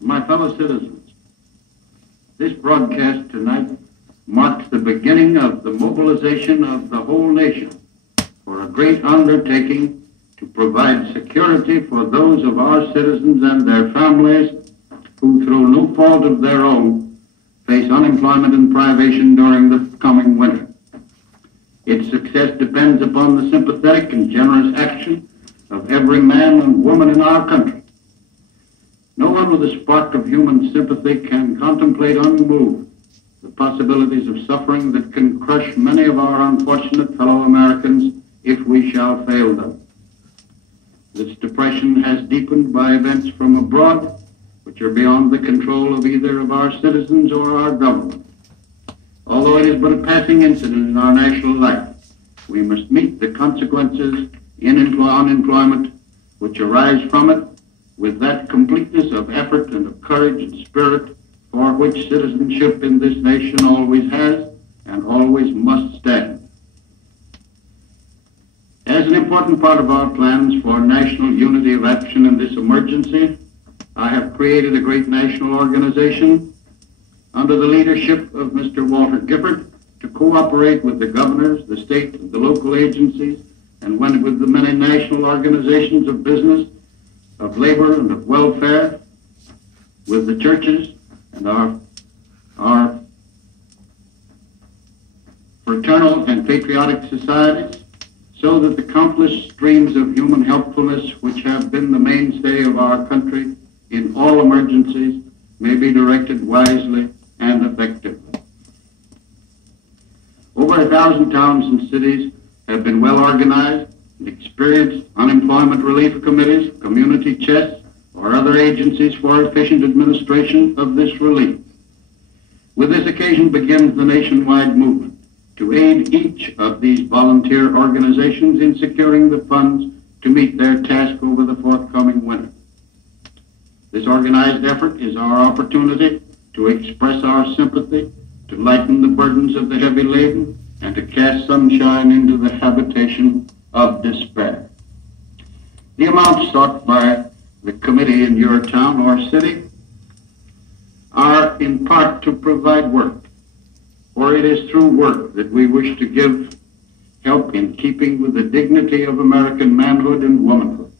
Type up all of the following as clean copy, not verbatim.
My fellow citizens, this broadcast tonight marks the beginning of the mobilization of the whole nation for a great undertaking to provide security for those of our citizens and their families who, through no fault of their own, face unemployment and privation during the coming winter. Its success depends upon the sympathetic and generous action of every man and woman in our country. No one with a spark of human sympathy can contemplate unmoved the possibilities of suffering that can crush many of our unfortunate fellow Americans if we shall fail them. This depression has deepened by events from abroad which are beyond the control of either of our citizens or our government. Although it is but a passing incident in our national life, we must meet the consequences in unemployment which arise from it with that completeness of effort and of courage and spirit for which citizenship in this nation always has and always must stand. As an important part of our plans for national unity of action in this emergency, I have created a great national organization under the leadership of Mr. Walter Gifford to cooperate with the governors, the state, and the local agencies, and with the many national organizations of business, of labor, and of welfare, with the churches and our fraternal and patriotic societies, so that the countless streams of human helpfulness which have been the mainstay of our country in all emergencies may be directed wisely and effectively. Over 1,000 towns and cities have been well organized and experienced unemployment relief committees, community chests, or other agencies for efficient administration of this relief. With this occasion begins the nationwide movement to aid each of these volunteer organizations in securing the funds to meet their task over the forthcoming winter. This organized effort is our opportunity to express our sympathy, to lighten the burdens of the heavy laden, and to cast sunshine into the habitation of despair. The amounts sought by the committee in your town or city are in part to provide work, for it is through work that we wish to give help in keeping with the dignity of American manhood and womanhood.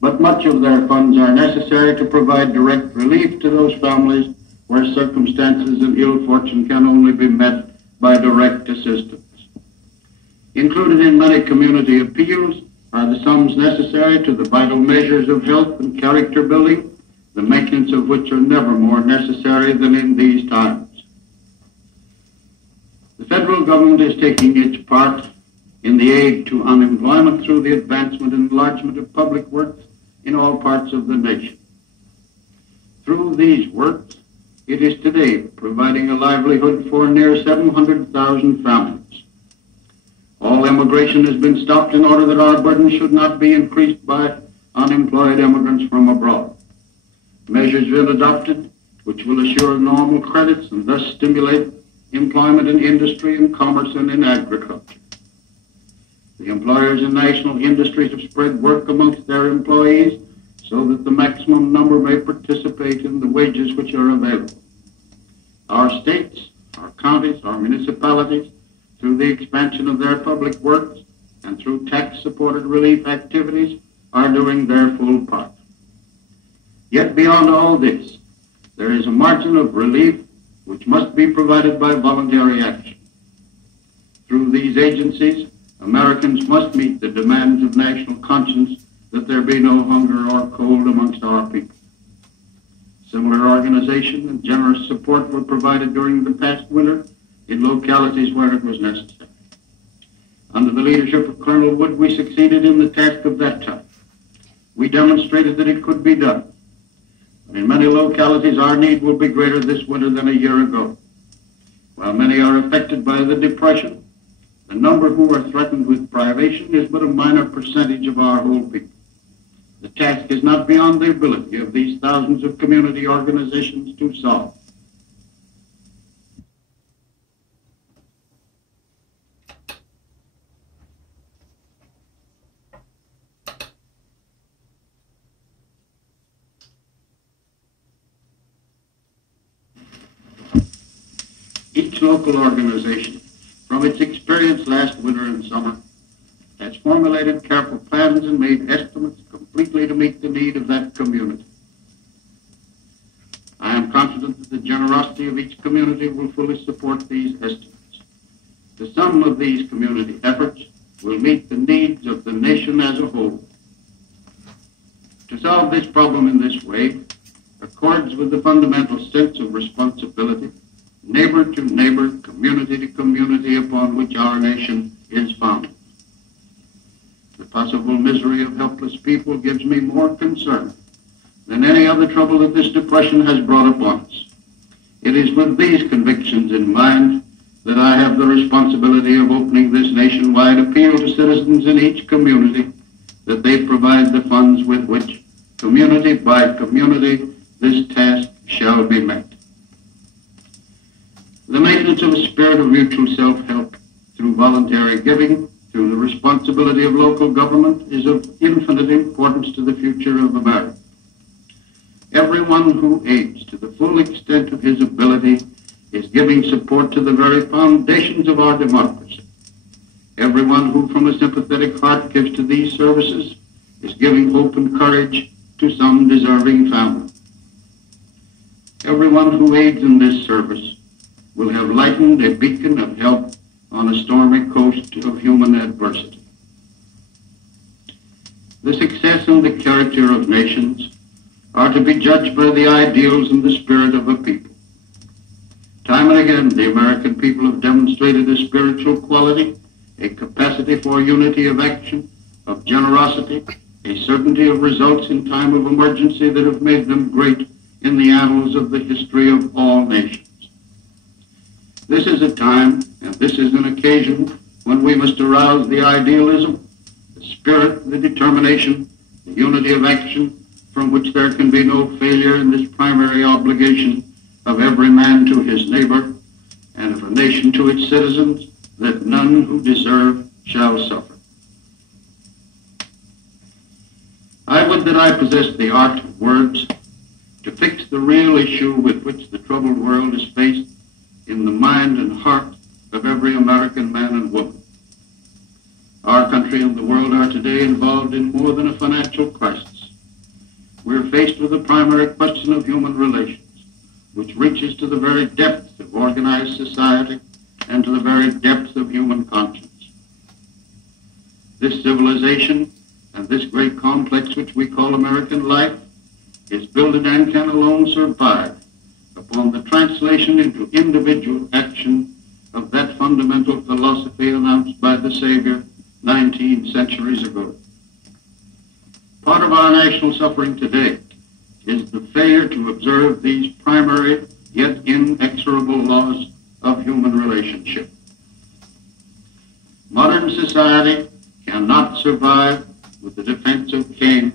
But much of their funds are necessary to provide direct relief to those families where circumstances and ill fortune can only be met by direct assistance. Included in many community appeals are the sums necessary to the vital measures of health and character building, the maintenance of which are never more necessary than in these times. The federal government is taking its part in the aid to unemployment through the advancement and enlargement of public works in all parts of the nation. Through these works, it is today providing a livelihood for near 700,000 families. All immigration has been stopped in order that our burden should not be increased by unemployed immigrants from abroad. Measures have been adopted which will assure normal credits and thus stimulate employment in industry and commerce and in agriculture. The employers in national industries have spread work amongst their employees so that the maximum number may participate in the wages which are available. Our states, our counties, our municipalities, through the expansion of their public works and through tax-supported relief activities, are doing their full part. Yet beyond all this, there is a margin of relief which must be provided by voluntary action. Through these agencies, Americans must meet the demands of national conscience that there be no hunger or cold amongst our people. Similar organization and generous support were provided during the past winter in localities where it was necessary. Under the leadership of Colonel Wood, we succeeded in the task of that time. We demonstrated that it could be done. In many localities, our need will be greater this winter than a year ago. While many are affected by the depression, the number who are threatened with privation is but a minor percentage of our whole people. The task is not beyond the ability of these thousands of community organizations to solve. each local organization, from its experience last winter and summer, has formulated careful plans and made estimates completely to meet the need of that community. I am confident that the generosity of each community will fully support these estimates. The sum of these community efforts will meet the needs of the nation as a whole. To solve this problem in this way accords with the fundamental sense of responsibility, neighbor to neighbor, community to community, upon which our nation is founded. The possible misery of helpless people gives me more concern than any other trouble that this depression has brought upon us. It is with these convictions in mind that I have the responsibility of opening this nationwide appeal to citizens in each community that they provide the funds with which, community by community, this task shall be met. The maintenance of a spirit of mutual self-help through voluntary giving, through the responsibility of local government, is of infinite importance to the future of America. Everyone who aids to the full extent of his ability is giving support to the very foundations of our democracy. Everyone who from a sympathetic heart gives to these services is giving hope and courage to some deserving family. Everyone who aids in this service will have lightened a beacon of help on a stormy coast of human adversity. The success and the character of nations are to be judged by the ideals and the spirit of a people. Time and again, the American people have demonstrated a spiritual quality, a capacity for unity of action, of generosity, a certainty of results in time of emergency that have made them great in the annals of the history of all nations. This is a time, and this is an occasion, when we must arouse the idealism, the spirit, the determination, the unity of action, from which there can be no failure in this primary obligation of every man to his neighbor, and of a nation to its citizens, that none who deserve shall suffer. I would that I possessed the art of words to fix the real issue with which the troubled world is faced in the mind and heart of every American man and woman. Our country and the world are today involved in more than a financial crisis. We're faced with the primary question of human relations, which reaches to the very depths of organized society and to the very depths of human conscience. This civilization and this great complex which we call American life is builded and can alone survive upon the translation into individual action of that fundamental philosophy announced by the Savior 19 centuries ago. Part of our national suffering today is the failure to observe these primary yet inexorable laws of human relationship. Modern society cannot survive with the defense of Cain,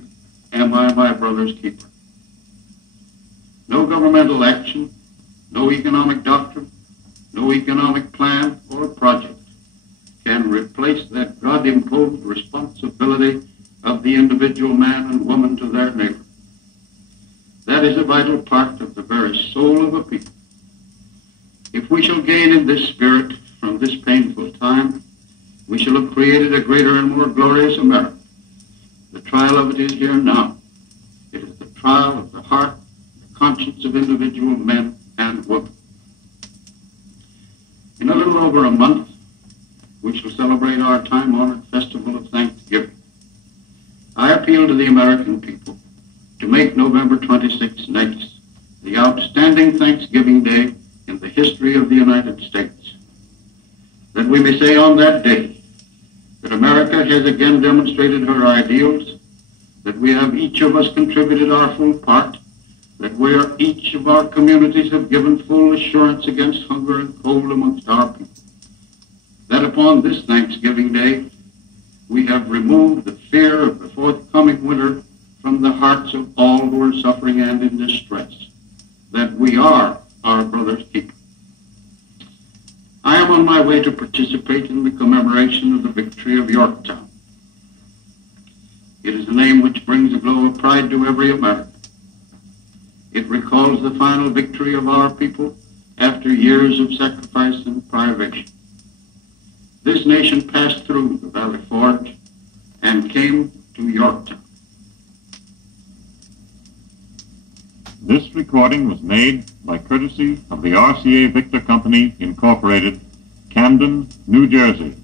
"Am I my brother's keeper?" No governmental action, no economic doctrine, no economic plan or project can replace that God-imposed responsibility of the individual man and woman to their neighbor. That is a vital part of the very soul of a people. If we shall gain in this spirit from this painful time, we shall have created a greater and more glorious America. The trial of it is here now. It is the trial of the heart, the conscience of individual men and women. In a little over a month, we shall celebrate our time-honored festival of Thanksgiving. I appeal to the American people to make November 26th next the outstanding Thanksgiving Day in the history of the United States. That we may say on that day that America has again demonstrated her ideals, that we have each of us contributed our full part, that where each of our communities have given full assurance against hunger and cold amongst our people, that upon this Thanksgiving Day we have removed the fear of the forthcoming winter from the hearts of all who are suffering and in distress, that we are our brother's keeper. I am on my way to participate in the commemoration of the victory of Yorktown. It is a name which brings a glow of pride to every American. It recalls the final victory of our people after years of sacrifice and privation. This nation passed through the Valley Forge and came to Yorktown. This recording was made by courtesy of the RCA Victor Company, Incorporated, Camden, New Jersey.